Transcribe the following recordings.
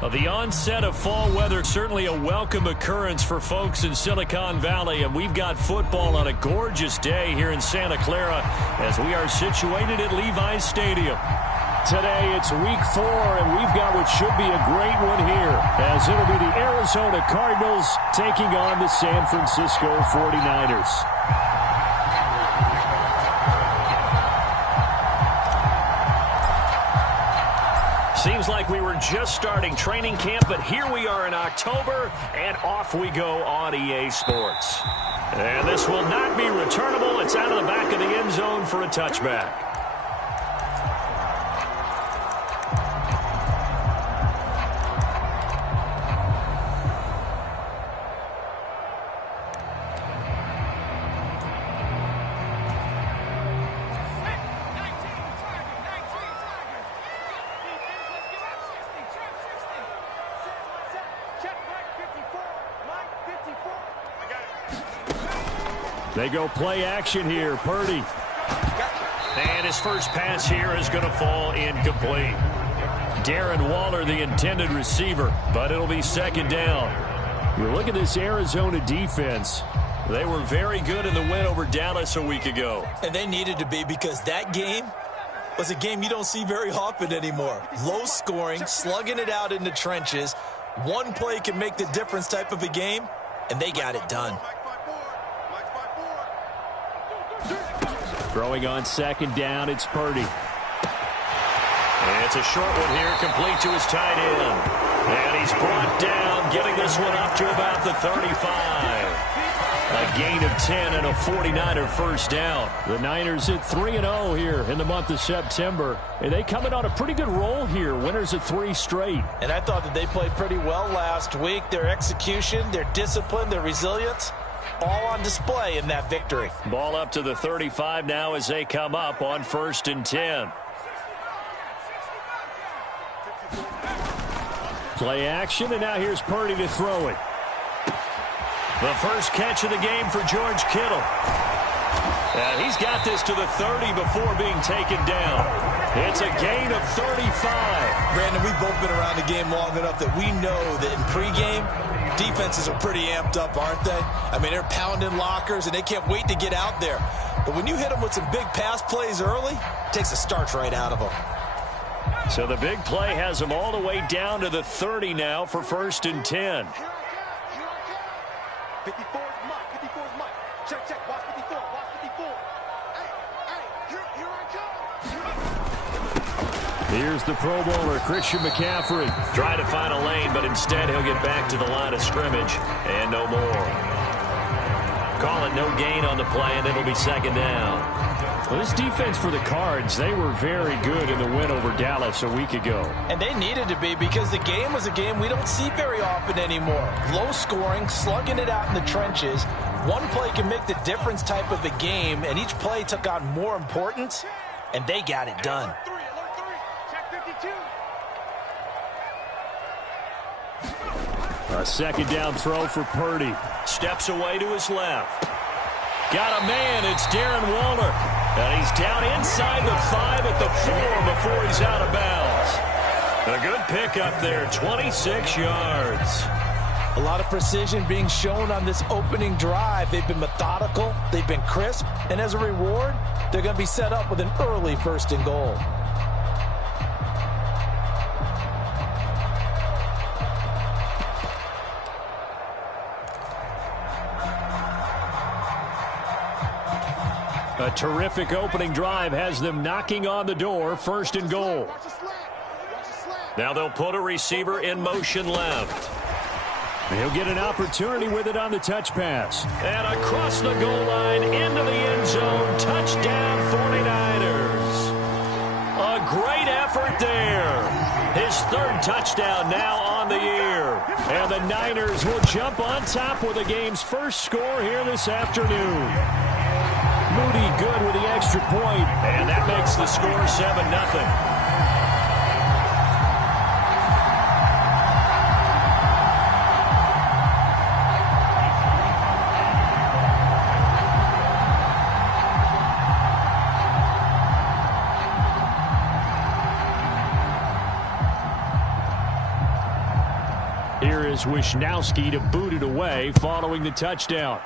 Well, the onset of fall weather, certainly a welcome occurrence for folks in Silicon Valley, and we've got football on a gorgeous day here in Santa Clara as we are situated at Levi's Stadium. Today it's week 4, and we've got what should be a great one here, as it'll be the Arizona Cardinals taking on the San Francisco 49ers. Seems like we were just starting training camp, but here we are in October, and off we go on EA Sports. And this will not be returnable. It's out of the back of the end zone for a touchback. They go play action here. Purdy. And his first pass here is going to fall incomplete. Darren Waller, the intended receiver, but it'll be second down. You look at this Arizona defense. They were very good in the win over Dallas a week ago. And they needed to be, because that game was a game you don't see very often anymore. Low scoring, slugging it out in the trenches. One play can make the difference type of a game, and they got it done. Throwing on second down, it's Purdy. It's a short one here, complete to his tight end. And he's brought down, getting this one up to about the 35. A gain of 10 and a 49er first down. The Niners at 3-0 here in the month of September. And they coming on a pretty good roll here. Winners of 3 straight. And I thought that they played pretty well last week. Their execution, their discipline, their resilience, all on display in that victory. Ball up to the 35 now as they come up on 1st and 10. Play action, and now here's Purdy to throw it. The first catch of the game for George Kittle. And he's got this to the 30 before being taken down. It's a gain of 35. Brandon, we've both been around the game long enough that we know that in pregame, defenses are pretty amped up, aren't they? I mean, they're pounding lockers, and they can't wait to get out there. But when you hit them with some big pass plays early, it takes the starch right out of them. So the big play has them all the way down to the 30 now for 1st and 10. 54 is Mike. 54 is Mike. Check, check. Watch 54. Watch 54. Hey, here I come. Here's the Pro Bowler, Christian McCaffrey. Trying to find a lane, but instead he'll get back to the line of scrimmage and no more. Call it no gain on the play, and it'll be second down. Well, this defense for the Cards, they were very good in the win over Dallas a week ago. And they needed to be, because the game was a game we don't see very often anymore. Low scoring, slugging it out in the trenches. One play can make the difference type of a game, and each play took on more importance, and they got it done. Alert 3. Check 52. A second down throw for Purdy. Steps away to his left. Got a man. It's Darren Waller. And he's down inside the 5 at the 4 before he's out of bounds. A good pickup there, 26 yards. A lot of precision being shown on this opening drive. They've been methodical, they've been crisp, and as a reward, they're going to be set up with an early 1st and goal. A terrific opening drive has them knocking on the door, 1st and goal. Now they'll put a receiver in motion left. He'll get an opportunity with it on the touch pass. And across the goal line into the end zone. Touchdown 49ers. A great effort there. His 3rd touchdown now on the year. And the Niners will jump on top with the game's first score here this afternoon. Moody good with the extra point. And that makes the score 7-0. Here is Wisnowski to boot it away following the touchdown.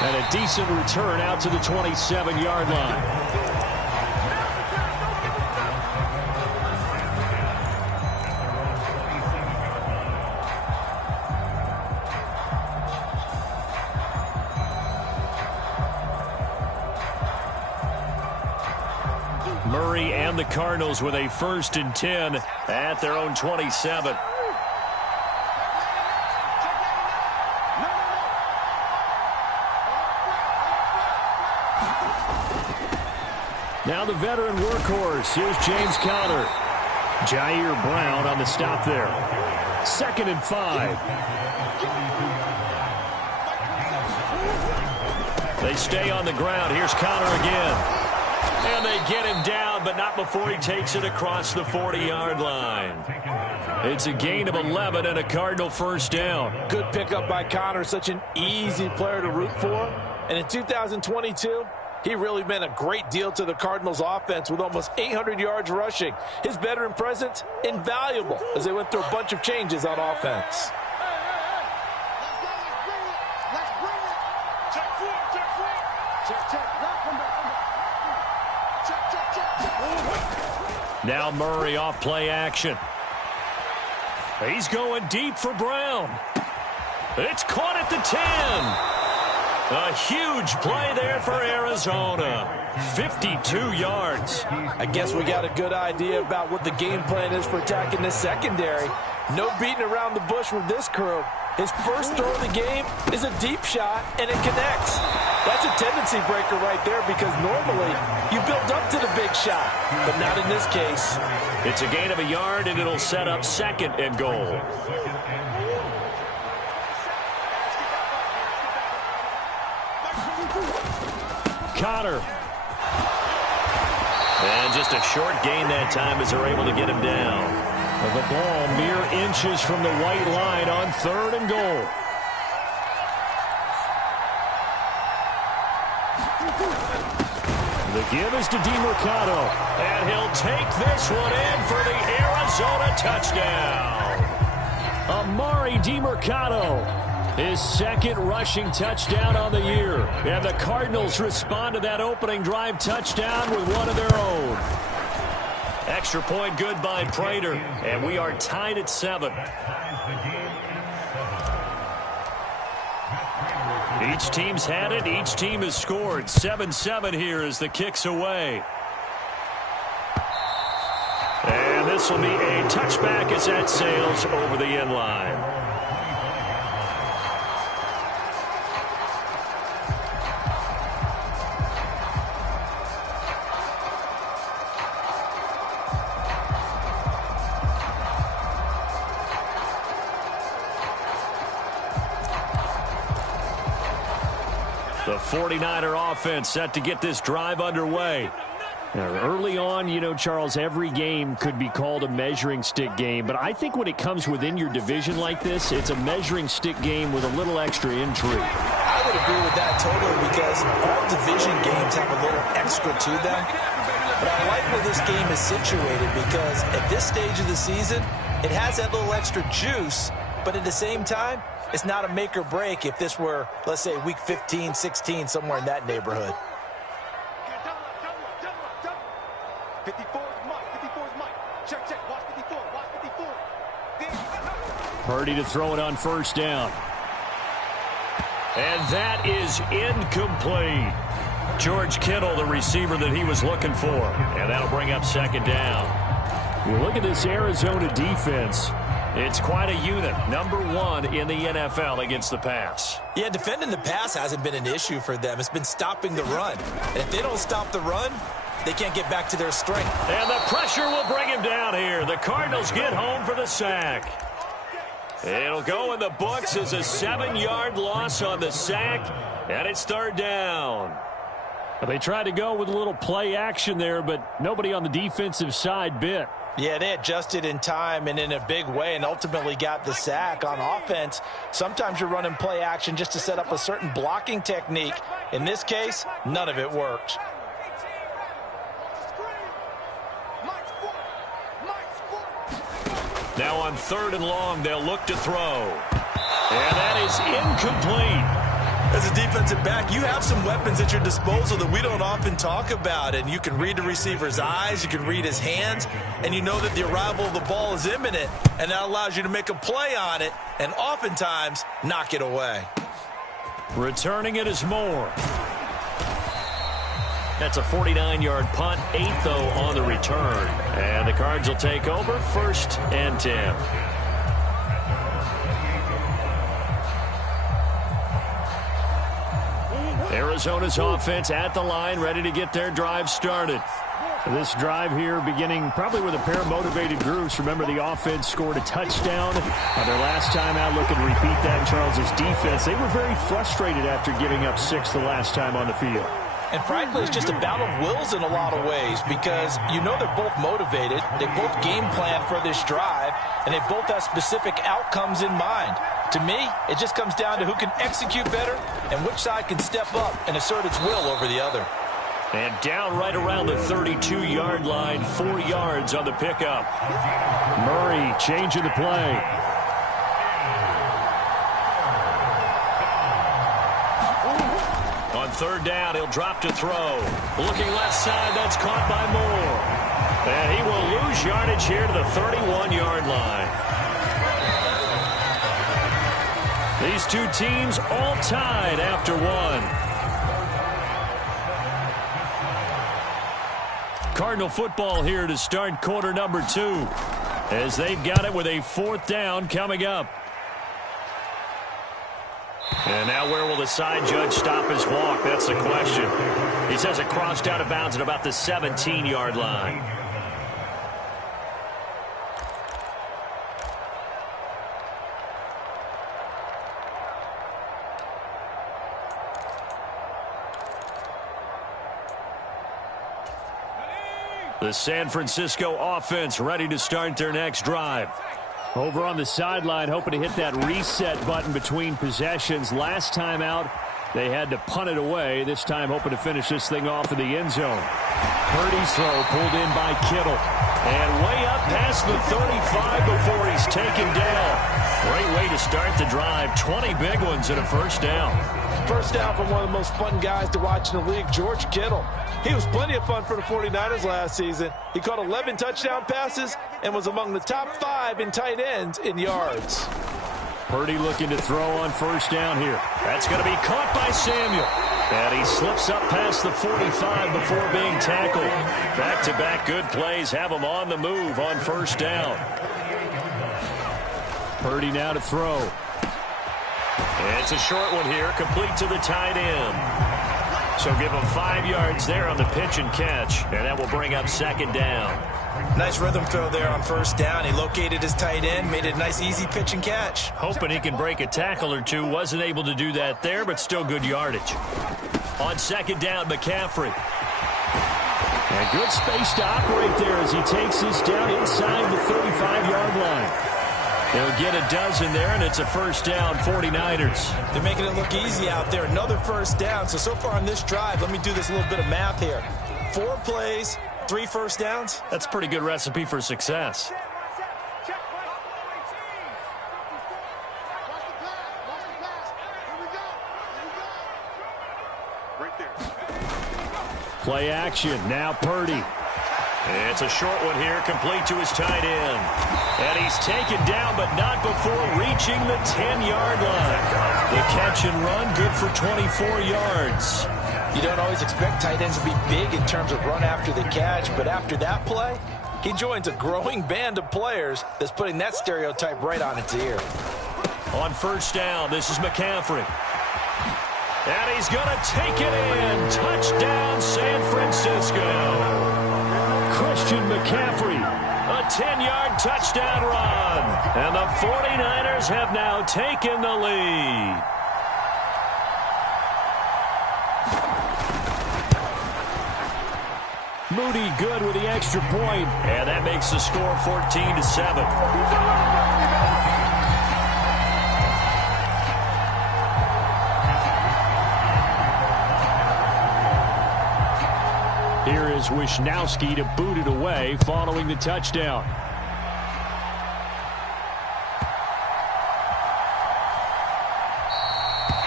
And a decent return out to the 27-yard line. Murray and the Cardinals with a 1st and 10 at their own 27. Now the veteran workhorse. Here's James Conner. Jair Brown on the stop there. 2nd and 5. They stay on the ground. Here's Conner again. And they get him down, but not before he takes it across the 40-yard line. It's a gain of 11 and a Cardinal 1st down. Good pickup by Conner. Such an easy player to root for. And in 2022, he really meant a great deal to the Cardinals offense with almost 800 yards rushing. His veteran presence, invaluable as they went through a bunch of changes on offense. Now Murray off play action. He's going deep for Brown. It's caught at the 10. A huge play there for Arizona. 52 yards. I guess we got a good idea about what the game plan is for attacking this secondary. No beating around the bush with this crew. His first throw of the game is a deep shot, and it connects. That's a tendency breaker right there because normally you build up to the big shot, but not in this case. It's a gain of a yard, and it'll set up 2nd and goal. Conner. And just a short gain that time as they're able to get him down. The ball mere inches from the white line on 3rd and goal. The give is to DeMercado. And he'll take this one in for the Arizona touchdown. Amari DeMercado. His 2nd rushing touchdown on the year. And the Cardinals respond to that opening drive touchdown with one of their own. Extra point good by Prater. And we are tied at 7. Each team's had it. Each team has scored. 7-7 here as the kick's away. And this will be a touchback as that sails over the end line. The 49er offense set to get this drive underway. Now, early on, you know, Charles, every game could be called a measuring stick game. But I think when it comes within your division like this, it's a measuring stick game with a little extra intrigue. I would agree with that totally because all division games have a little extra to them. But I like where this game is situated because at this stage of the season, it has that little extra juice. But at the same time, it's not a make or break if this were, let's say, week 15, 16, somewhere in that neighborhood. 54 is Mike. 54 is Mike. Check. Watch 54. Watch 54. Purdy to throw it on 1st down. And that is incomplete. George Kittle, the receiver that he was looking for. And that'll bring up 2nd down. You look at this Arizona defense. It's quite a unit. Number 1 in the NFL against the pass. Yeah, defending the pass hasn't been an issue for them. It's been stopping the run. And if they don't stop the run, they can't get back to their strength. And the pressure will bring him down here. The Cardinals get home for the sack. It'll go in the books as a 7-yard loss on the sack. And it's 3rd down. They tried to go with a little play action there, but nobody on the defensive side bit. Yeah, they adjusted in time and in a big way and ultimately got the sack. On offense, sometimes you're running play action just to set up a certain blocking technique. In this case, none of it worked. Now on 3rd and long, they'll look to throw. And that is incomplete. As a defensive back, you have some weapons at your disposal that we don't often talk about. And you can read the receiver's eyes, you can read his hands, and you know that the arrival of the ball is imminent. And that allows you to make a play on it and oftentimes knock it away. Returning it is Moore. That's a 49-yard punt, 8 though on the return. And the Cards will take over, 1st and 10. Arizona's offense at the line, ready to get their drive started. This drive here beginning probably with a pair of motivated groups. Remember, the offense scored a touchdown on their last time out. Looking to repeat that in Charles's defense. They were very frustrated after giving up 6 the last time on the field. And frankly, it's just a battle of wills in a lot of ways because you know they're both motivated. They both game plan for this drive, and they both have specific outcomes in mind. To me, it just comes down to who can execute better and which side can step up and assert its will over the other. And down right around the 32-yard line, 4 yards on the pickup. Murray changing the play. On 3rd down, he'll drop to throw. Looking left side, that's caught by Moore. And he will lose yardage here to the 31-yard line. These two teams all tied after 1. Cardinal football here to start quarter number 2, as they've got it with a 4th down coming up. And now where will the side judge stop his walk? That's the question. He says it crossed out of bounds at about the 17-yard line. The San Francisco offense ready to start their next drive. Over on the sideline, hoping to hit that reset button between possessions. Last time out, they had to punt it away. This time, hoping to finish this thing off in the end zone. Purdy's throw pulled in by Kittle. And way up past the 35 before he's taken down. Great way to start the drive. 20 big ones and a 1st down. First down from one of the most fun guys to watch in the league, George Kittle. He was plenty of fun for the 49ers last season. He caught 11 touchdown passes and was among the top 5 in tight ends in yards. Purdy looking to throw on 1st down here. That's going to be caught by Samuel. And he slips up past the 45 before being tackled. Back-to-back good plays have him on the move on 1st down. Purdy now to throw. It's a short one here, complete to the tight end. So give him 5 yards there on the pitch and catch, and that will bring up 2nd down. Nice rhythm throw there on 1st down. He located his tight end, made it a nice easy pitch and catch. Hoping he can break a tackle or two. Wasn't able to do that there, but still good yardage. On 2nd down, McCaffrey. And good space to operate there as he takes this down inside the 35-yard line. They'll get a dozen there, and it's a 1st down, 49ers. They're making it look easy out there. Another 1st down. So far on this drive, let me do this little bit of math here. 4 plays, 3 1st downs. That's a pretty good recipe for success. Play action. Now Purdy. It's a short one here, complete to his tight end. And he's taken down, but not before reaching the 10-yard line. The catch and run, good for 24 yards. You don't always expect tight ends to be big in terms of run after the catch, but after that play, he joins a growing band of players that's putting that stereotype right on its ear. On 1st down, this is McCaffrey. And he's going to take it in. Touchdown, San Francisco. Christian McCaffrey. A 10-yard touchdown run. And the 49ers have now taken the lead. Moody good with the extra point. And that makes the score 14-7. Here is Wisnowski to boot it away following the touchdown.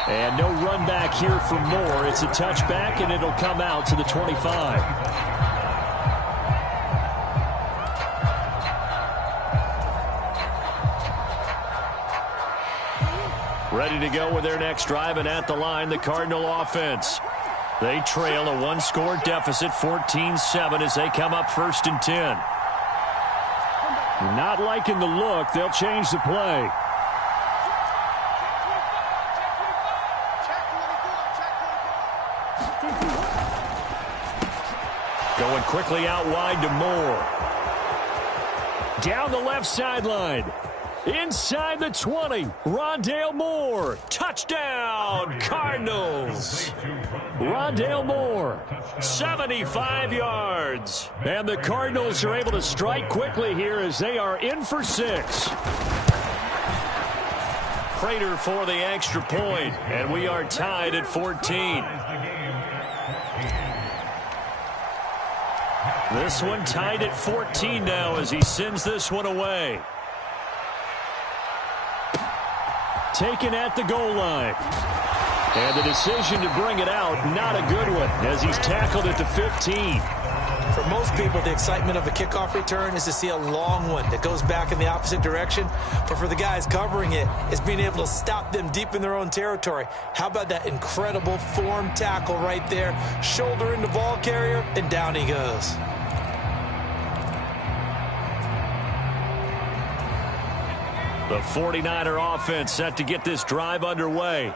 And no run back here for Moore. It's a touchback, and it'll come out to the 25. Ready to go with their next drive, and at the line, the Cardinal offense. They trail a one-score deficit, 14-7, as they come up 1st and 10. Not liking the look. They'll change the play. Going quickly out wide to Moore. Down the left sideline. Inside the 20, Rondale Moore. Touchdown, Cardinals. Rondale Moore, 75 yards. And the Cardinals are able to strike quickly here as they are in for 6. Prater for the extra point, and we are tied at 14. This one tied at 14 now as he sends this one away. Taken at the goal line. And the decision to bring it out, not a good one, as he's tackled at the 15. For most people, the excitement of a kickoff return is to see a long one that goes back in the opposite direction. But for the guys covering it, it's being able to stop them deep in their own territory. How about that incredible form tackle right there? Shoulder into ball carrier, and down he goes. The 49er offense set to get this drive underway.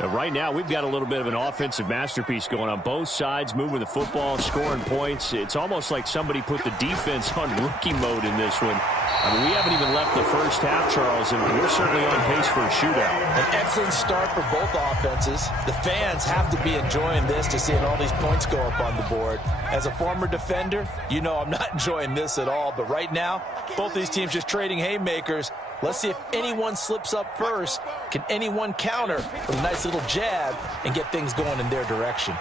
And right now, we've got a little bit of an offensive masterpiece going on both sides, moving the football, scoring points. It's almost like somebody put the defense on rookie mode in this one. I mean, we haven't even left the first half, Charles, and we're certainly on pace for a shootout. An excellent start for both offenses. The fans have to be enjoying this to seeing all these points go up on the board. As a former defender, you know I'm not enjoying this at all. But right now, both these teams just trading haymakers. Let's see if anyone slips up first. Can anyone counter with a nice little jab and get things going in their direction?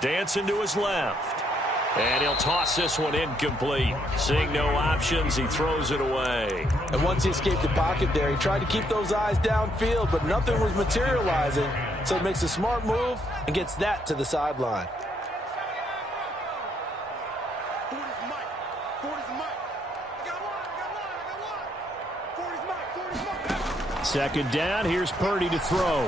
Dancing to his left. And he'll toss this one incomplete. Seeing no options, he throws it away. And once he escaped the pocket there, he tried to keep those eyes downfield, but nothing was materializing. So he makes a smart move and gets that to the sideline. Second down, here's Purdy to throw.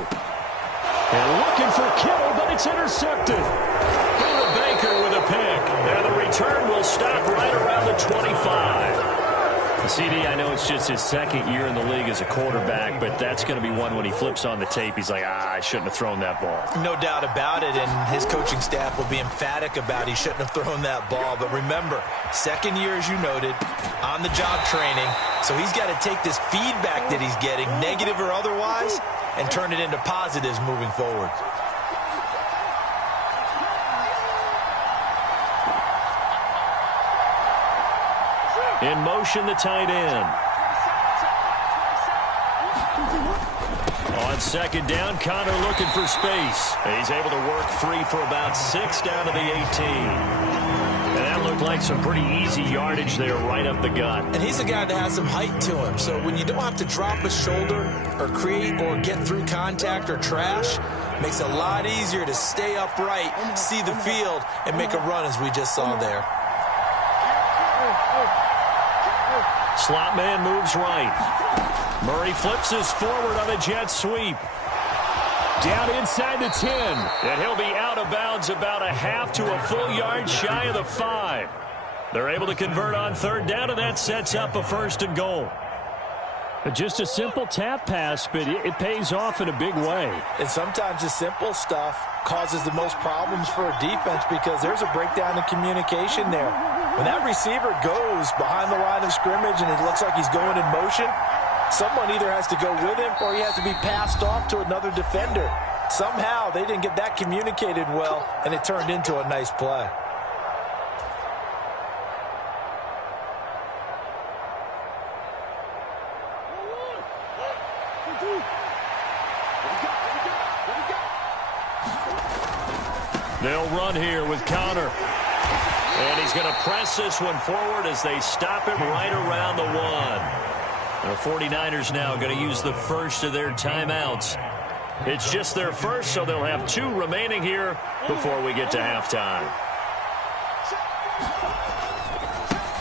And looking for Kittle, but it's intercepted. Buda Baker with a pick. And the return will stop right around the 25. CD, I know it's just his second year in the league as a quarterback, but that's going to be one when he flips on the tape. He's like, I shouldn't have thrown that ball. No doubt about it, and his coaching staff will be emphatic about he shouldn't have thrown that ball. But remember, second year, as you noted, on-the-job training. So he's got to take this feedback that he's getting, negative or otherwise, and turn it into positives moving forward. In motion, the tight end. On second down, Connor looking for space. He's able to work free for about 6 down to the 18. And that looked like some pretty easy yardage there right up the gut. And he's a guy that has some height to him. So when you don't have to drop a shoulder or create or get through contact or trash, it makes it a lot easier to stay upright, see the field, and make a run as we just saw there. Slot man moves right. Murray flips this forward on a jet sweep. Down inside the 10. And he'll be out of bounds about a half to a full yard shy of the 5. They're able to convert on third down, and that sets up a 1st and goal. Just a simple tap pass, but it pays off in a big way. And sometimes the simple stuff causes the most problems for a defense because there's a breakdown in communication there. When that receiver goes behind the line of scrimmage and it looks like he's going in motion, someone either has to go with him or he has to be passed off to another defender. Somehow they didn't get that communicated well, and it turned into a nice play. They'll run here with Connor. And he's going to press this one forward as they stop him right around the 1. The 49ers now going to use the first of their timeouts. It's just their first, so they'll have 2 remaining here before we get to halftime.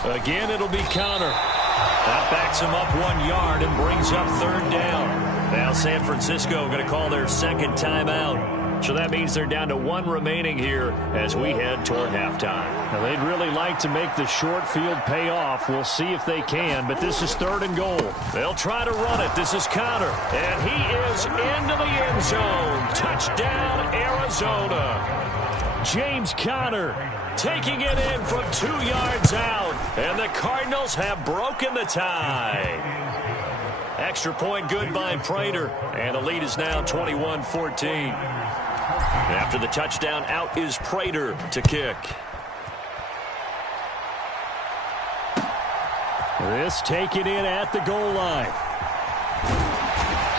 Again, it'll be Conner. That backs him up 1 yard and brings up 3rd down. Now San Francisco going to call their second timeout. So that means they're down to 1 remaining here as we head toward halftime. Now they'd really like to make the short field pay off. We'll see if they can, but this is 3rd and goal. They'll try to run it. This is Conner, and he is into the end zone. Touchdown, Arizona. James Conner taking it in from 2 yards out, and the Cardinals have broken the tie. Extra point good by Prater, and the lead is now 21-14. After the touchdown, out is Prater to kick. This taken in at the goal line.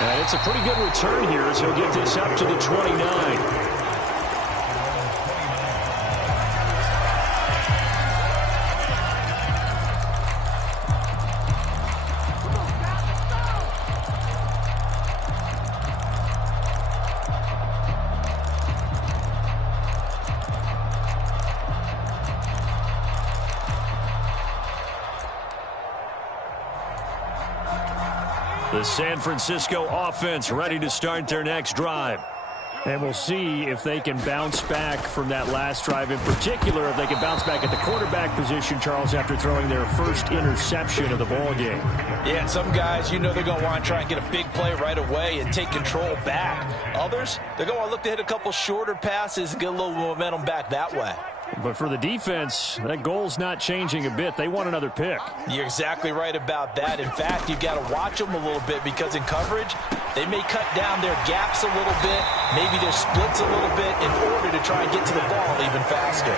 And it's a pretty good return here as he'll get this up to the 29. The San Francisco offense ready to start their next drive. And we'll see if they can bounce back from that last drive. In particular, if they can bounce back at the quarterback position, Charles, after throwing their first interception of the ball game. Yeah, and some guys, you know they're going to want to try and get a big play right away and take control back. Others, they're going to look to hit a couple shorter passes and get a little momentum back that way. But for the defense, that goal's not changing a bit. They want another pick. You're exactly right about that. In fact, you've got to watch them a little bit because in coverage, they may cut down their gaps a little bit, maybe their splits a little bit in order to try and get to the ball even faster.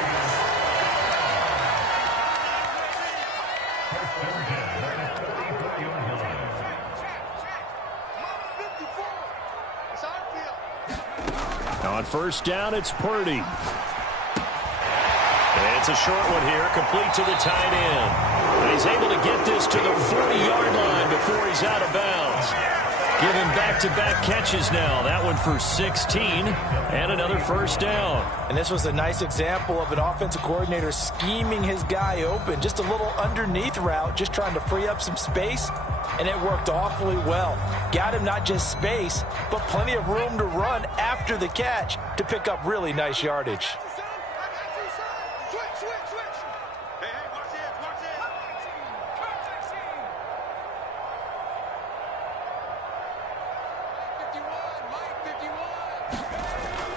On first down, it's Purdy. It's a short one here, complete to the tight end. And he's able to get this to the 40-yard line before he's out of bounds. Giving back-to-back catches now. That one for 16 and another first down. And this was a nice example of an offensive coordinator scheming his guy open. Just a little underneath route, just trying to free up some space. And it worked awfully well. Got him not just space, but plenty of room to run after the catch to pick up really nice yardage.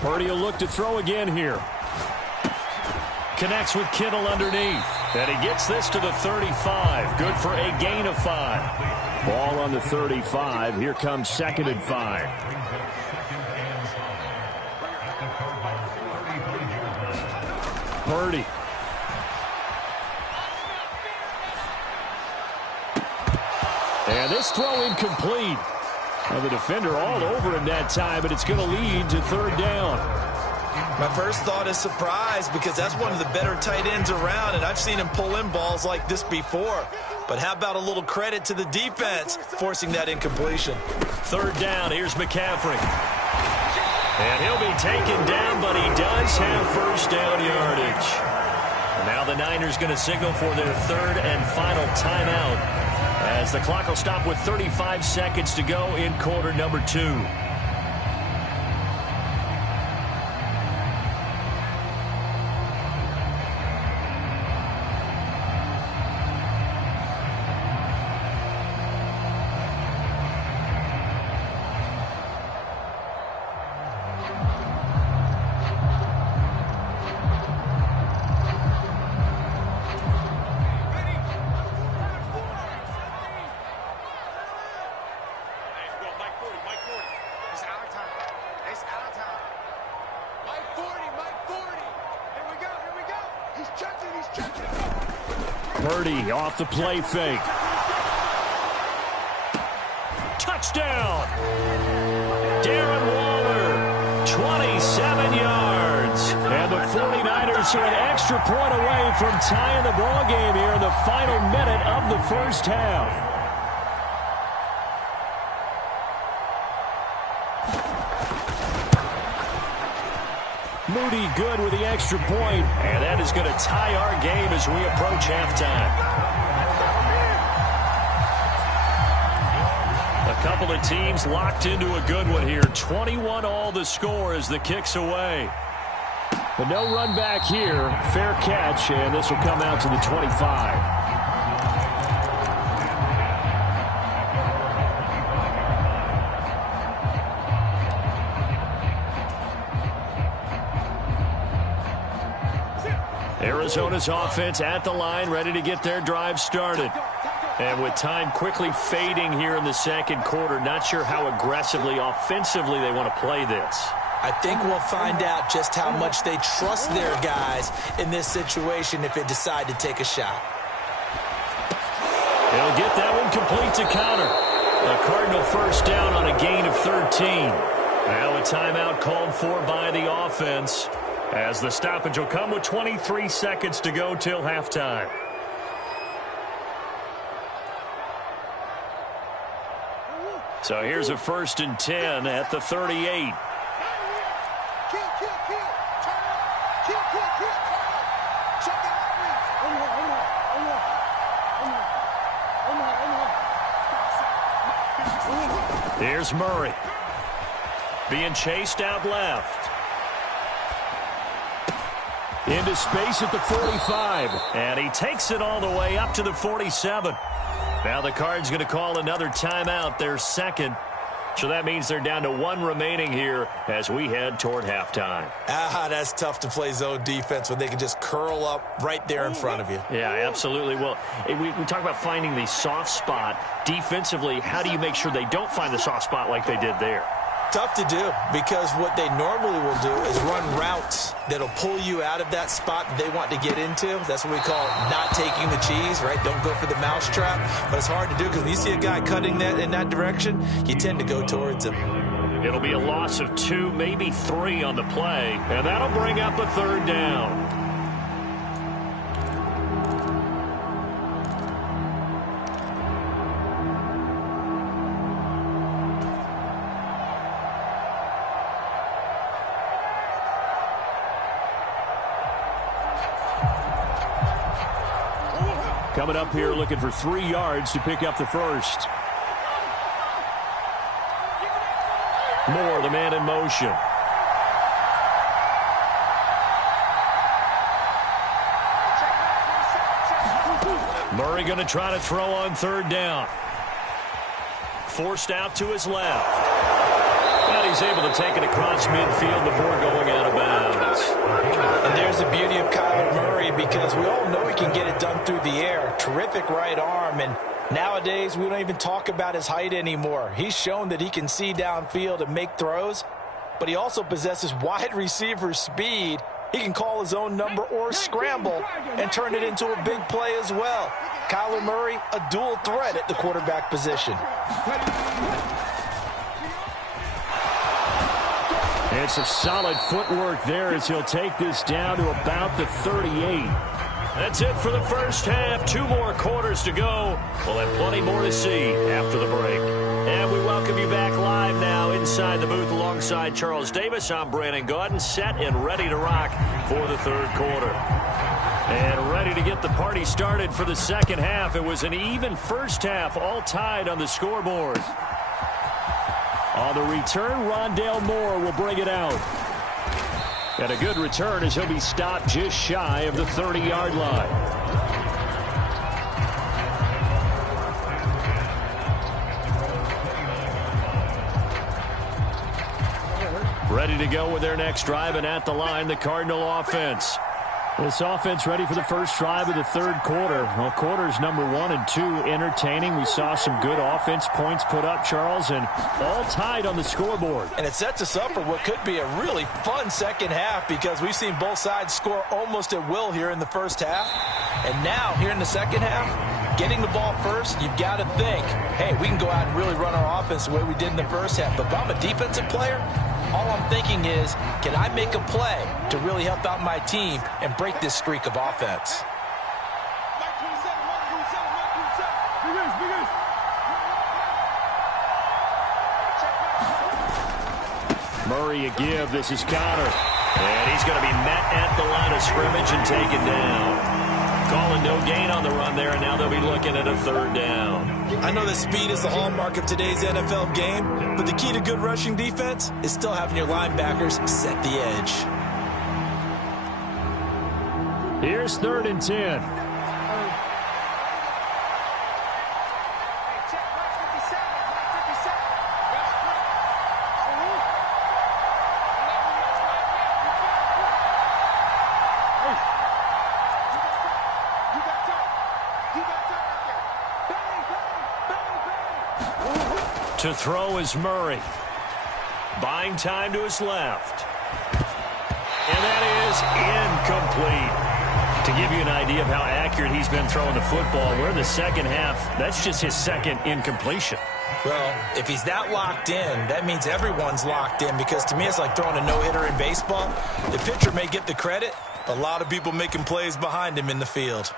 Purdy will look to throw again here. Connects with Kittle underneath. And he gets this to the 35. Good for a gain of 5. Ball on the 35. Here comes 2nd and 5. Purdy. And this throw incomplete. Well, the defender all over him that time, but it's going to lead to 3rd down. My first thought is surprise because that's one of the better tight ends around, and I've seen him pull in balls like this before. But how about a little credit to the defense forcing that incompletion? 3rd down, here's McCaffrey. And he'll be taken down, but he does have first down yardage. And now the Niners going to signal for their 3rd and final timeout as the clock will stop with 35 seconds to go in quarter number 2. Purdy off the play fake. Touchdown! Darren Waller, 27 yards. And the 49ers are an extra point away from tying the ball game here in the final minute of the first half. Moody good with the extra point. And that is going to tie our game as we approach halftime. A couple of teams locked into a good one here. 21-all the score as the kick's away. But no run back here. Fair catch, and this will come out to the 25. Arizona's offense at the line, ready to get their drive started. And with time quickly fading here in the second quarter, not sure how aggressively, offensively they want to play this. I think we'll find out just how much they trust their guys in this situation if they decide to take a shot. He'll get that one complete to counter. A Cardinal first down on a gain of 13. Now a timeout called for by the offense, as the stoppage will come with 23 seconds to go till halftime. So here's a 1st and 10 at the 38. Here's Murray. Being chased out left. Into space at the 45. And he takes it all the way up to the 47. Now the Cards going to call another timeout, their second. So that means they're down to 1 remaining here as we head toward halftime. That's tough to play zone defense when they can just curl up right there in front of you. Yeah, absolutely. Well, we talk about finding the soft spot. Defensively, how do you make sure they don't find the soft spot like they did there? Tough to do, because what they normally will do is run routes that'll pull you out of that spot that they want to get into. That's what we call not taking the cheese, right? Don't go for the mousetrap. But it's hard to do, because when you see a guy cutting that in that direction, you tend to go towards him. It'll be a loss of 2, maybe 3 on the play, and that'll bring up a 3rd down. Coming up here looking for 3 yards to pick up the first. Moore, the man in motion. Murray going to try to throw on 3rd down. Forced out to his left. And he's able to take it across midfield before going out of bounds. And there's the beauty of Kyler Murray, because we all know he can get it done through the air. Terrific right arm, and nowadays we don't even talk about his height anymore. He's shown that he can see downfield and make throws, but he also possesses wide receiver speed. He can call his own number or scramble and turn it into a big play as well. Kyler Murray, a dual threat at the quarterback position. And some solid footwork there as he'll take this down to about the 38. That's it for the first half. 2 more quarters to go. We'll have plenty more to see after the break. And we welcome you back live now inside the booth alongside Charles Davis. I'm Brandon Gaudin, set and ready to rock for the 3rd quarter. And ready to get the party started for the second half. It was an even first half, all tied on the scoreboard. On the return, Rondale Moore will bring it out. And a good return as he'll be stopped just shy of the 30-yard line. Ready to go with their next drive, and at the line, the Cardinal offense. This offense ready for the first drive of the 3rd quarter. Well, quarters number 1 and 2 entertaining. We saw some good offense points put up, Charles, and all tied on the scoreboard. And it sets us up for what could be a really fun second half, because we've seen both sides score almost at will here in the first half. And now, here in the second half, getting the ball first, you've got to think, hey, we can go out and really run our offense the way we did in the first half. But if I'm a defensive player, all I'm thinking is, can I make a play to really help out my team and break this streak of offense? Murray a give. This is Connor. And he's going to be met at the line of scrimmage and taken down. Calling no gain on the run there, and now they'll be looking at a third down. I know that speed is the hallmark of today's NFL game, but the key to good rushing defense is still having your linebackers set the edge. Here's 3rd and 10. To throw is Murray. Buying time to his left. And that is incomplete. To give you an idea of how accurate he's been throwing the football, we're in the second half. That's just his second incompletion. Well, if he's that locked in, that means everyone's locked in, because to me it's like throwing a no-hitter in baseball. The pitcher may get the credit, a lot of people making plays behind him in the field.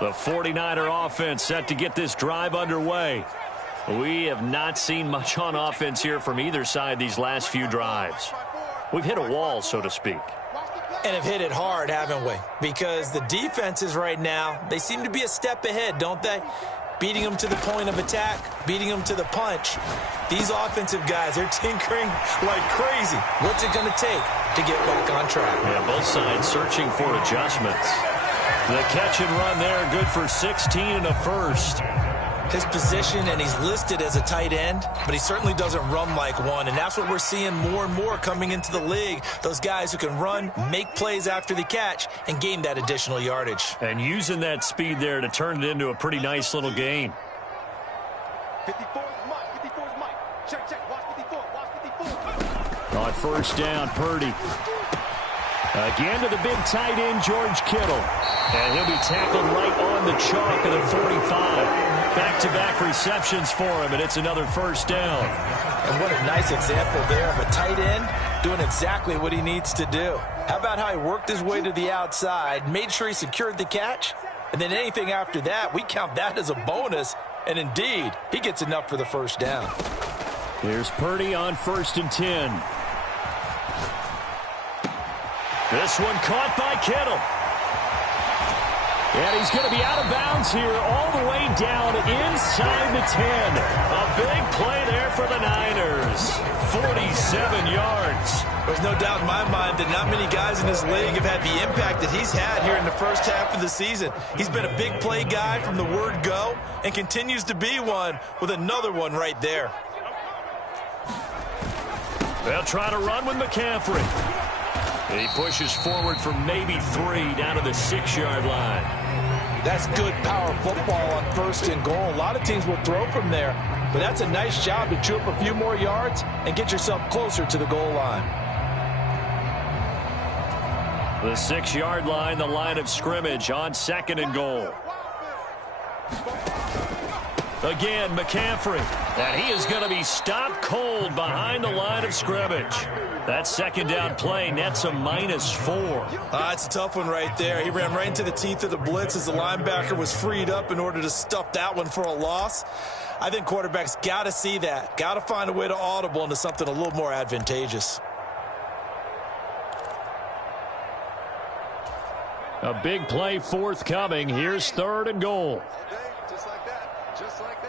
The 49er offense set to get this drive underway. We have not seen much on offense here from either side these last few drives. We've hit a wall, so to speak. And have hit it hard, haven't we? Because the defenses right now, they seem to be a step ahead, don't they? Beating them to the point of attack, beating them to the punch. These offensive guys, they're tinkering like crazy. What's it going to take to get back on track? Yeah, both sides searching for adjustments. The catch and run there, good for 16 and a first. His position, and he's listed as a tight end, but he certainly doesn't run like one, and that's what we're seeing more and more coming into the league. Those guys who can run, make plays after the catch, and gain that additional yardage. And using that speed there to turn it into a pretty nice little gain. 54 is Mike. 54 is Mike. Check. Watch 54. Watch 54. On first down, Purdy. Again to the big tight end, George Kittle. And he'll be tackled right on the chalk of the 45. Back-to-back receptions for him, and it's another first down. And what a nice example there of a tight end doing exactly what he needs to do. How about how he worked his way to the outside, made sure he secured the catch, and then anything after that, we count that as a bonus. And indeed, he gets enough for the first down. Here's Purdy on 1st and 10. This one caught by Kittle. And he's going to be out of bounds here all the way down inside the 10. A big play there for the Niners. 47 yards. There's no doubt in my mind that not many guys in this league have had the impact that he's had here in the first half of the season. He's been a big play guy from the word go and continues to be one with another one right there. They'll try to run with McCaffrey. He pushes forward for maybe 3 down to the 6-yard line. That's good power football on 1st and goal. A lot of teams will throw from there, but that's a nice job to chew up a few more yards and get yourself closer to the goal line. The 6-yard line, the line of scrimmage on 2nd and goal. Again, McCaffrey. And he is going to be stopped cold behind the line of scrimmage. That 2nd down play nets a -4. That's a tough one right there. He ran right into the teeth of the blitz as the linebacker was freed up in order to stuff that one for a loss. I think quarterbacks got to see that. Got to find a way to audible into something a little more advantageous. A big play forthcoming. Here's 3rd and goal. Just like that. Just like that.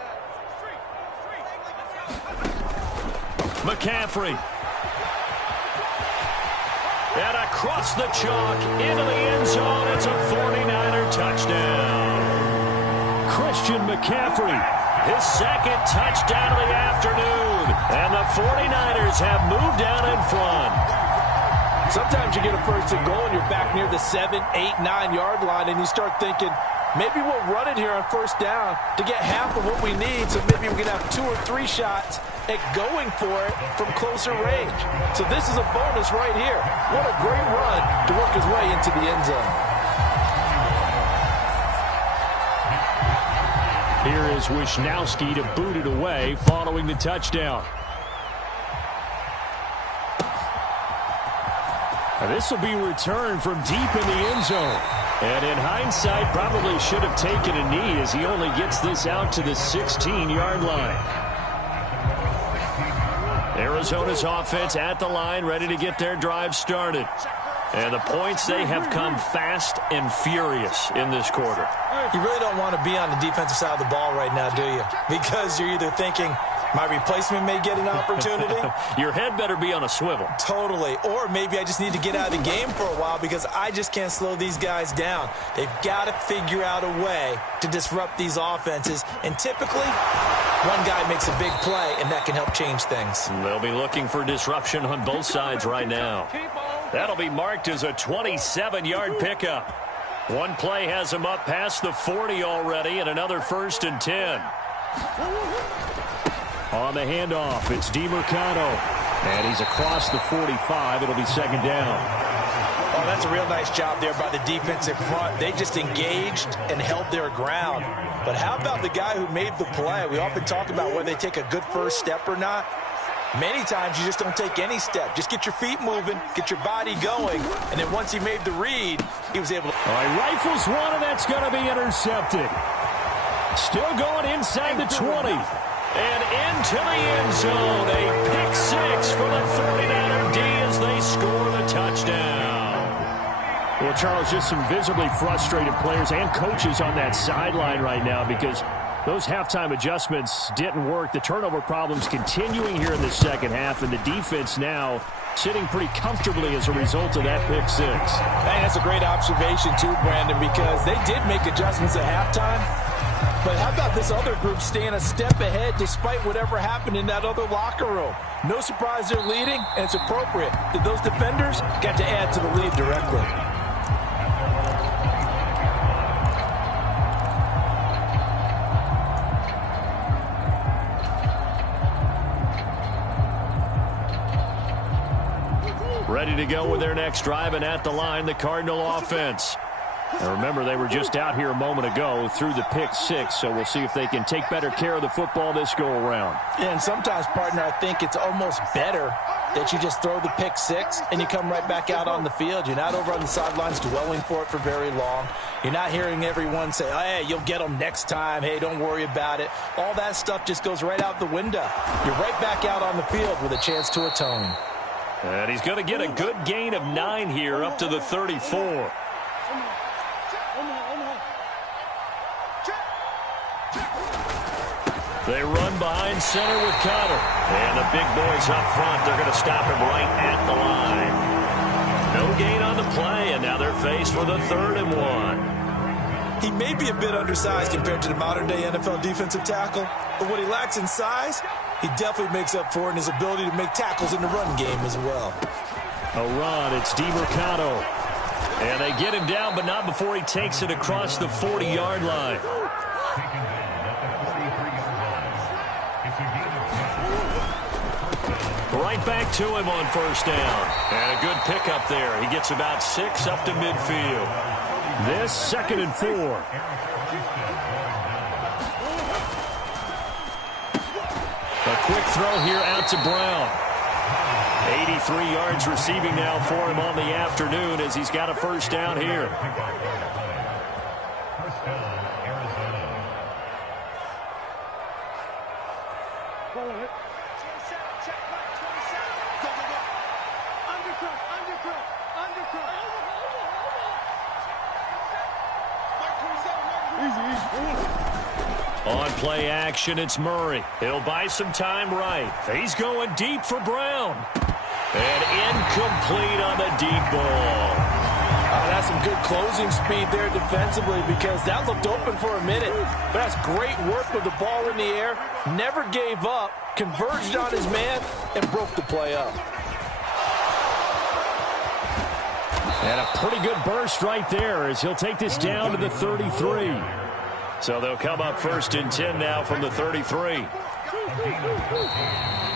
McCaffrey. And across the chalk into the end zone. It's a 49er touchdown. Christian McCaffrey, his 2nd touchdown of the afternoon. And the 49ers have moved out in front. Sometimes you get a 1st and goal and you're back near the 7, 8, 9-yard line and you start thinking, Maybe we'll run it here on first down to get half of what we need, so maybe we can have 2 or 3 shots at going for it from closer range. So this is a bonus right here. What a great run to work his way into the end zone. Here is Wishnowski to boot it away following the touchdown. This will be returned from deep in the end zone. And in hindsight, probably should have taken a knee as he only gets this out to the 16-yard line. Arizona's offense at the line, ready to get their drive started. And the points, they have come fast and furious in this quarter. You really don't want to be on the defensive side of the ball right now, do you? Because you're either thinking, my replacement may get an opportunity. Your head better be on a swivel. Totally. Or maybe I just need to get out of the game for a while because I just can't slow these guys down. They've got to figure out a way to disrupt these offenses. And typically, one guy makes a big play, and that can help change things. They'll be looking for disruption on both sides right now. That'll be marked as a 27-yard pickup. One play has him up past the 40 already, and another 1st and 10. On the handoff, it's DeMercado. And he's across the 45. It'll be 2nd down. Oh, that's a real nice job there by the defensive front. They just engaged and held their ground. But how about the guy who made the play? We often talk about whether they take a good first step or not. Many times you just don't take any step. Just get your feet moving, get your body going, and then once he made the read, he was able to... All right, rifles one, and that's going to be intercepted. Still going inside the 20. And into the end zone. A pick 6 for the 49er D as they score the touchdown. Well, Charles, just some visibly frustrated players and coaches on that sideline right now because those halftime adjustments didn't work. The turnover problems continuing here in the second half, and the defense now sitting pretty comfortably as a result of that pick 6. Man, that's a great observation too, Brandon, because they did make adjustments at halftime. But how about this other group staying a step ahead despite whatever happened in that other locker room? No surprise they're leading, and it's appropriate that those defenders got to add to the lead directly. Ready to go with their next drive, and at the line, the Cardinal offense. And remember, they were just out here a moment ago through the pick 6, so we'll see if they can take better care of the football this go-around. Yeah, and sometimes, partner, I think it's almost better that you just throw the pick 6 and you come right back out on the field. You're not over on the sidelines dwelling for it for very long. You're not hearing everyone say, oh, hey, you'll get them next time. Hey, don't worry about it. All that stuff just goes right out the window. You're right back out on the field with a chance to atone. And he's going to get a good gain of 9 here up to the 34. They run behind center with Connor. And the big boys up front, they're going to stop him right at the line. No gain on the play, and now they're faced with a 3rd and 1. He may be a bit undersized compared to the modern-day NFL defensive tackle, but what he lacks in size, he definitely makes up for in his ability to make tackles in the run game as well. A run, it's DeMercado. And they get him down, but not before he takes it across the 40-yard line. Right back to him on 1st down. And a good pickup there. He gets about 6 up to midfield. This 2nd and 4. A quick throw here out to Brown. 83 yards receiving now for him on the afternoon as he's got a 1st down here. On play action, it's Murray. He'll buy some time right. He's going deep for Brown. And incomplete on the deep ball. That's some good closing speed there defensively because that looked open for a minute. But that's great work with the ball in the air. Never gave up, converged on his man, and broke the play up. And a pretty good burst right there as he'll take this down to the 33. So they'll come up 1st and 10 now from the 33.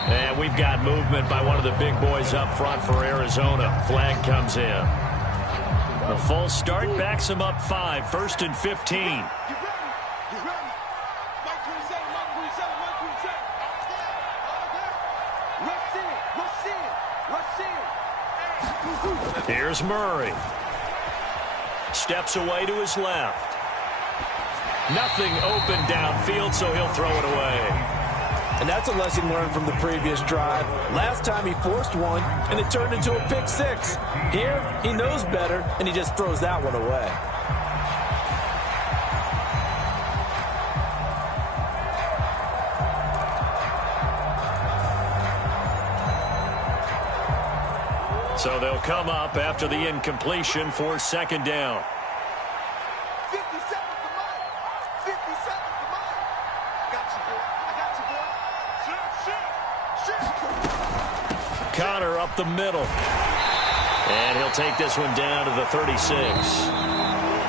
And we've got movement by one of the big boys up front for Arizona. Flag comes in. The false start backs him up 5, 1st and 15. Here's Murray. Steps away to his left. Nothing open downfield, so he'll throw it away. And that's a lesson learned from the previous drive. Last time he forced one, and it turned into a pick 6. Here, he knows better, and he just throws that one away. So they'll come up after the incompletion for 2nd down. 50 seconds to Mike. 50 seconds to Mike. Got you, boy. I got you, boy. Shoot. Connor up the middle. And he'll take this one down to the 36.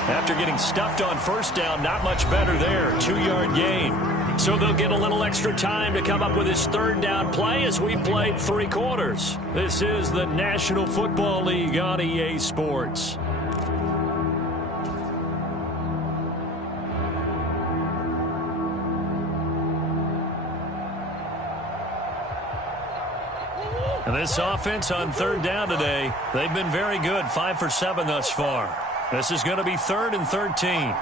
After getting stuffed on 1st down, not much better there. 2-yard gain. So they'll get a little extra time to come up with his 3rd down play as we played 3 quarters. This is the National Football League on EA Sports. And this offense on 3rd down today, they've been very good, 5 for 7 thus far. This is going to be 3rd and 13.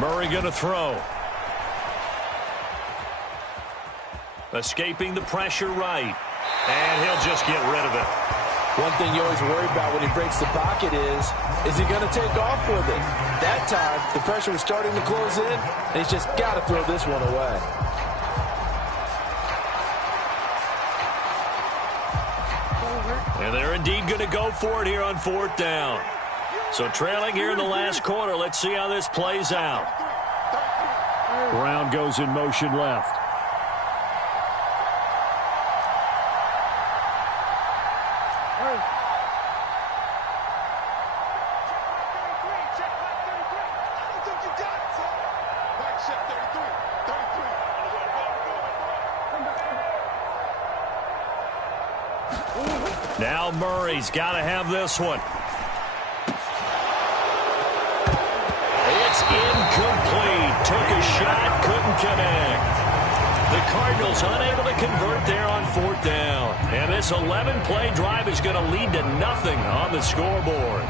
Murray going to throw. Escaping the pressure right. And he'll just get rid of it. One thing you always worry about when he breaks the pocket is he going to take off with it? That time, the pressure was starting to close in, and he's just got to throw this one away. And they're indeed going to go for it here on 4th down. So trailing here in the last quarter, let's see how this plays out. Brown goes in motion left. Now Murray's got to have this one. It's incomplete. Took a shot, couldn't connect. The Cardinals unable to convert there on 4th down. And this 11-play drive is going to lead to nothing on the scoreboard.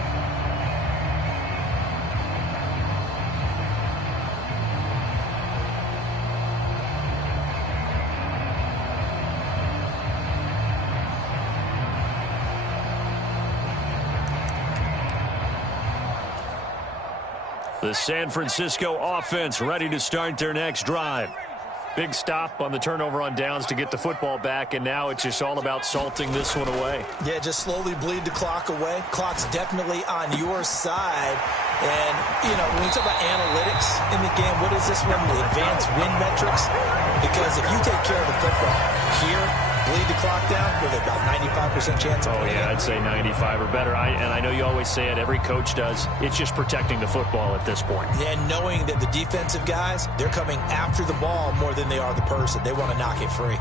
The San Francisco offense ready to start their next drive. Big stop on the turnover on downs to get the football back, and now it's just all about salting this one away. Yeah, just slowly bleed the clock away. Clock's definitely on your side. And, you know, when you talk about analytics in the game, what is this one? The advanced win metrics? Because if you take care of the football here, bleed the clock down with about 95% chance of winning. Yeah, I'd say 95 or better. And I know you always say it, every coach does. It's just protecting the football at this point. And knowing that the defensive guys, they're coming after the ball more than they are the person. They want to knock it free.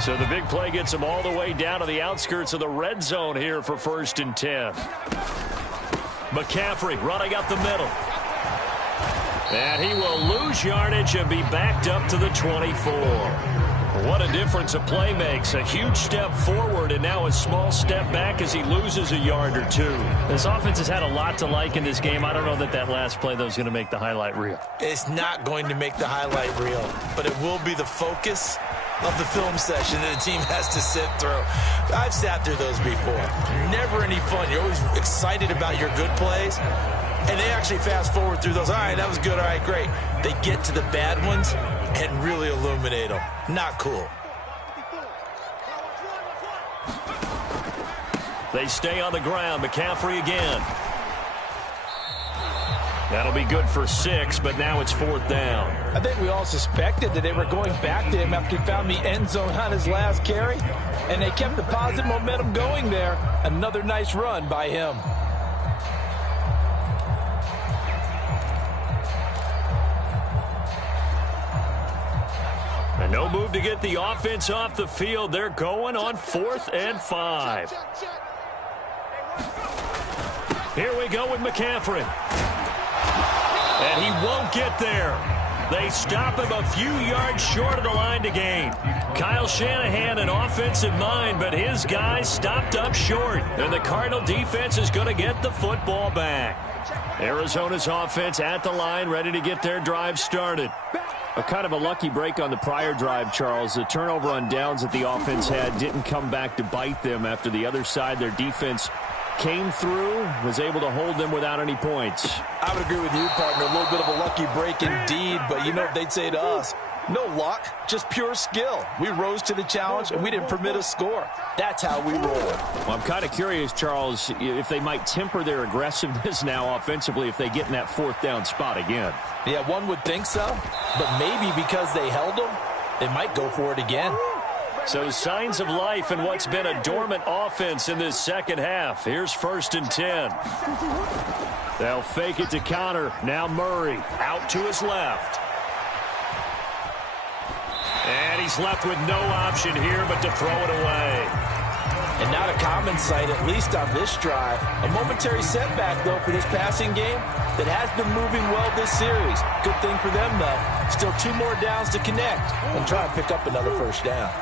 So the big play gets them all the way down to the outskirts of the red zone here for 1st and 10. McCaffrey running up the middle. And he will lose yardage and be backed up to the 24. What a difference a play makes. A huge step forward and now a small step back as he loses a yard or two. This offense has had a lot to like in this game. I don't know that last play, though, is going to make the highlight reel. It's not going to make the highlight reel, but it will be the focus of the film session that the team has to sit through. I've sat through those before. Never any fun. You're always excited about your good plays, and they actually fast forward through those. All right, that was good. All right, great. They get to the bad ones and really illuminate them. Not cool. They stay on the ground. McCaffrey again. That'll be good for 6, but now it's 4th down. I think we all suspected that they were going back to him after he found the end zone on his last carry, and they kept the positive momentum going there. Another nice run by him. And no move to get the offense off the field. They're going on 4th and 5. Here we go with McCaffrey. And he won't get there. They stop him a few yards short of the line to gain. Kyle Shanahan, an offensive mind, but his guys stopped up short. And the Cardinal defense is going to get the football back. Arizona's offense at the line, ready to get their drive started. A kind of a lucky break on the prior drive, Charles. The turnover on downs that the offense had didn't come back to bite them after the other side. Their defense came through, was able to hold them without any points. I would agree with you, partner. A little bit of a lucky break indeed, but you know what they'd say to us? No luck, just pure skill. We rose to the challenge, and we didn't permit a score. That's how we roll. Well, I'm kind of curious, Charles, if they might temper their aggressiveness now offensively if they get in that 4th down spot again. Yeah, one would think so, but maybe because they held them, they might go for it again. So signs of life in what's been a dormant offense in this second half. Here's 1st and 10. They'll fake it to counter. Now Murray out to his left. And he's left with no option here but to throw it away. And not a common sight, at least on this drive. A momentary setback, though, for this passing game that has been moving well this series. Good thing for them, though. Still 2 more downs to connect and try and pick up another 1st down.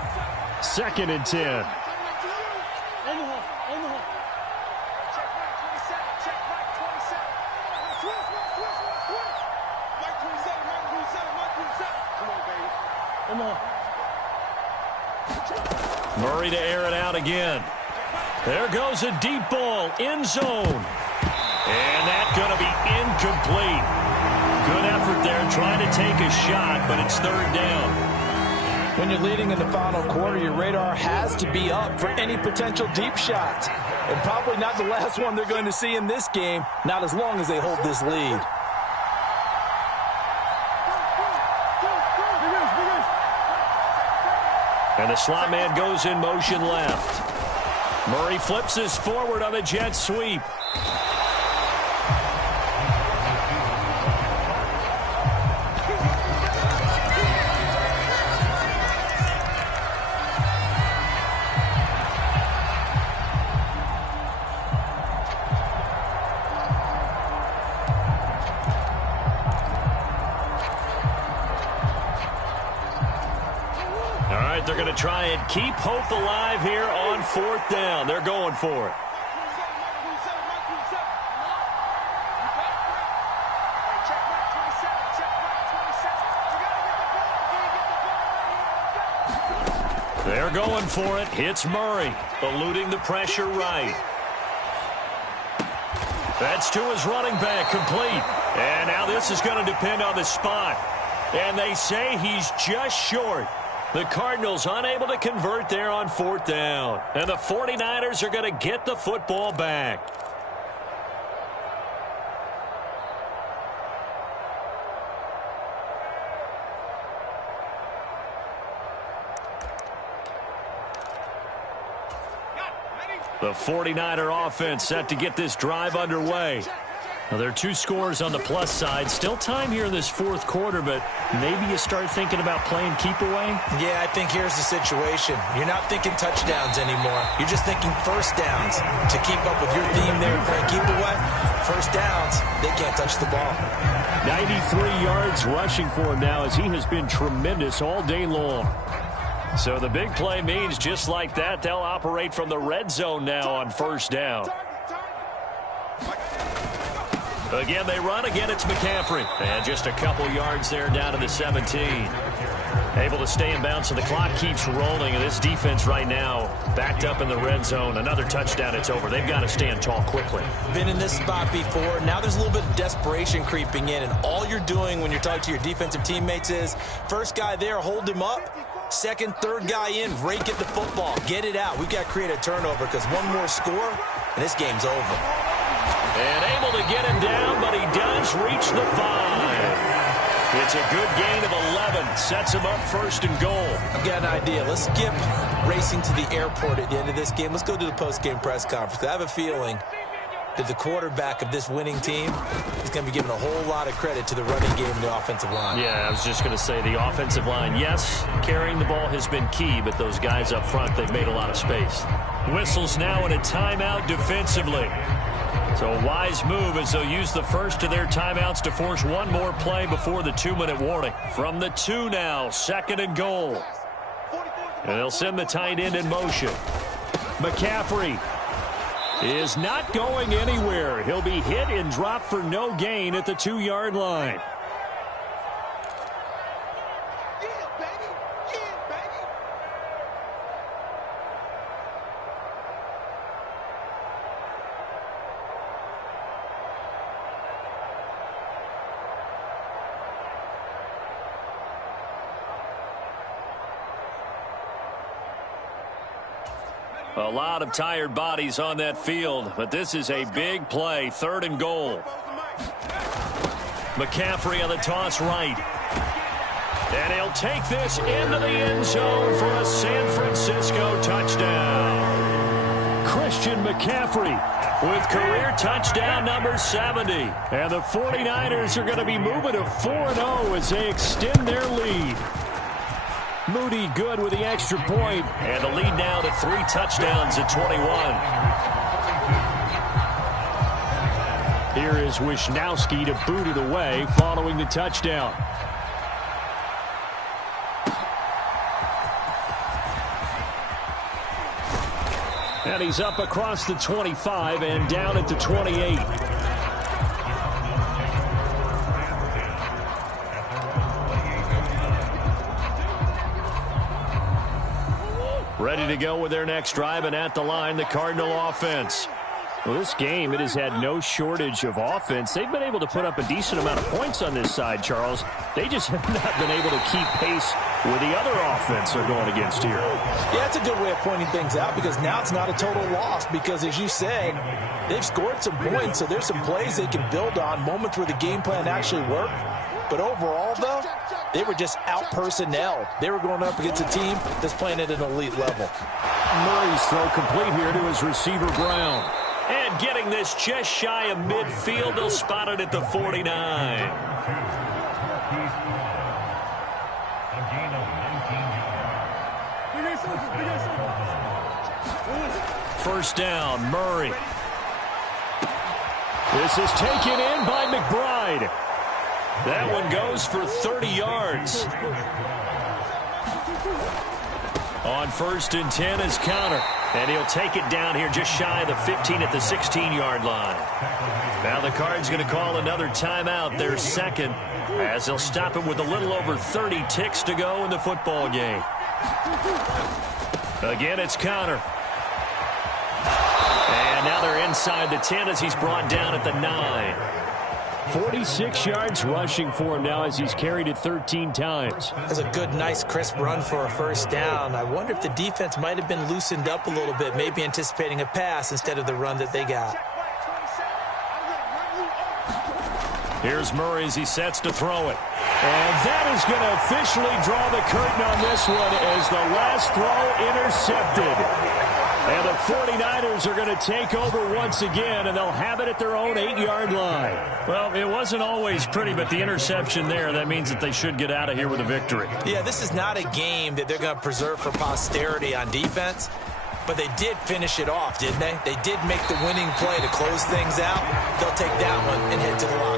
2nd and 10. Murray to air it out again. There goes a deep ball, end zone. And that's going to be incomplete. Good effort there trying to take a shot, but it's 3rd down. When you're leading in the final quarter, your radar has to be up for any potential deep shots. And probably not the last one they're going to see in this game, not as long as they hold this lead. And the slot man goes in motion left. Murray flips this forward on the jet sweep. They're going to try and keep hope alive here on 4th down. They're going for it. They're going for it. It's Murray, eluding the pressure right. That's to his running back, complete. And now this is going to depend on the spot. And they say he's just short. The Cardinals unable to convert there on 4th down. And the 49ers are going to get the football back. The 49er offense set to get this drive underway. Now, there are 2 scores on the plus side. Still time here in this 4th quarter, but maybe you start thinking about playing keep away? Yeah, I think here's the situation. You're not thinking touchdowns anymore. You're just thinking 1st downs. To keep up with your theme there, playing keep away, 1st downs, they can't touch the ball. 93 yards rushing for him now as he has been tremendous all day long. So the big play means just like that, they'll operate from the red zone now on 1st down. Again, they run. Again, it's McCaffrey. And just a couple yards there down to the 17. Able to stay in bounds, so the clock keeps rolling. And this defense right now backed up in the red zone. Another touchdown, it's over. They've got to stand tall quickly. Been in this spot before. Now there's a little bit of desperation creeping in. And all you're doing when you're talking to your defensive teammates is, first guy there, hold him up. Second, third guy in, rake at the football. Get it out. We've got to create a turnover because one more score, and this game's over. And able to get him down, but he does reach the 5. It's a good gain of 11. Sets him up first and goal. I've got an idea. Let's skip racing to the airport at the end of this game. Let's go to the post-game press conference. I have a feeling that the quarterback of this winning team is going to be given a whole lot of credit to the running game and the offensive line. Yeah, I was just going to say the offensive line, yes, carrying the ball has been key, but those guys up front, they've made a lot of space. Whistles now in a timeout defensively. So a wise move as they'll use the first of their timeouts to force one more play before the 2-minute warning. From the 2 now, second and goal. And they'll send the tight end in motion. McCaffrey is not going anywhere. He'll be hit and dropped for no gain at the 2-yard line. A lot of tired bodies on that field, but this is a big play, third and goal. McCaffrey on the toss right. And he'll take this into the end zone for a San Francisco touchdown. Christian McCaffrey with career touchdown number 70. And the 49ers are going to be moving to 4-0 as they extend their lead. Moody good with the extra point. And the lead now to 3 touchdowns at 21. Here is Wisnowski to boot it away following the touchdown. And he's up across the 25 and down at the 28. Ready to go with their next drive, and at the line, the Cardinal offense. Well, this game, it has had no shortage of offense. They've been able to put up a decent amount of points on this side, Charles. They just have not been able to keep pace with the other offense they're going against here. Yeah, it's a good way of pointing things out because now it's not a total loss because, as you said, they've scored some points, so there's some plays they can build on, moments where the game plan actually worked. But overall, though, they were just out-personnel. They were going up against a team that's playing at an elite level. Murray's throw complete here to his receiver, Brown. And getting this just shy of midfield, they'll spot it at the 49. First down, Murray. This is taken in by McBride. That one goes for 30 yards. On first and 10 is Conner. And he'll take it down here just shy of the 15 at the 16-yard line. Now the Cards going to call another timeout, their second, as they'll stop it with a little over 30 ticks to go in the football game. Again, it's Conner. And now they're inside the 10 as he's brought down at the 9. 46 yards rushing for him now as he's carried it 13 times. That's a good, nice, crisp run for a first down. I wonder if the defense might have been loosened up a little bit, maybe anticipating a pass instead of the run that they got. Here's Murray as he sets to throw it. And that is going to officially draw the curtain on this one as the last throw intercepted. And the 49ers are going to take over once again, and they'll have it at their own 8-yard line. Well, it wasn't always pretty, but the interception there, that means that they should get out of here with a victory. Yeah, this is not a game that they're going to preserve for posterity on defense, but they did finish it off, didn't they? They did make the winning play to close things out. They'll take that one and head to the locker room.